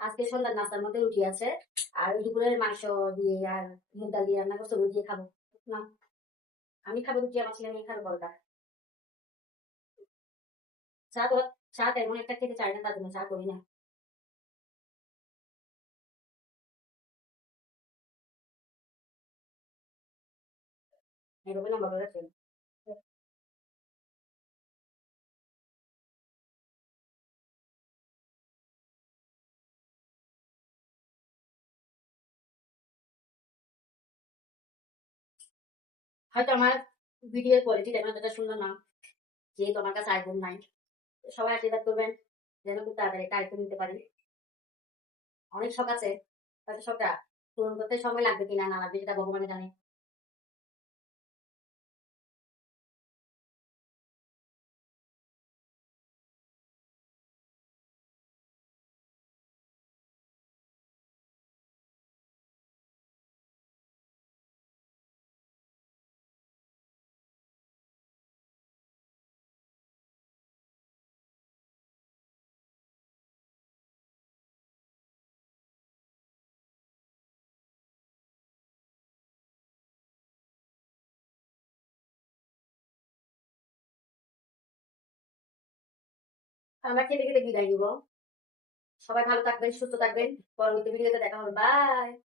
আজকে সন্ধ্যার নাস্তার মধ্যে রুটি আছে, আর দুপুরের মাংস দিয়ে আর মুগ ডাল দিয়ে রান্না করছে, রুটি দিয়ে খাবো। না, আমি খাবো রুটি, আমার ছেলে মেয়ে খাবো পরোটা। চা তো, চা তেমন একটা খেতে চাই না, তার জন্য চা করি না। এরকম লম্বা করে রাখছি। হয়তো আমার ভিডিওর কোয়ালিটি তেমন এতটা সুন্দর না, যেহেতু আমার কাছে আইফোন নাই। সবাই আশীর্বাদ করবেন যেন খুব তাড়াতাড়ি একটা আইফোন নিতে পারি। অনেক শখ আছে, হয়তো শখটা পূরণ করতে সময় লাগবে কিনা না লাগবে সেটা ভগবানে জানে। আমরা খেতে খেতে বিদায় নিবো। সবাই ভালো থাকবেন, সুস্থ থাকবেন। পরবর্তী ভিডিওতে দেখা হবে, বাই।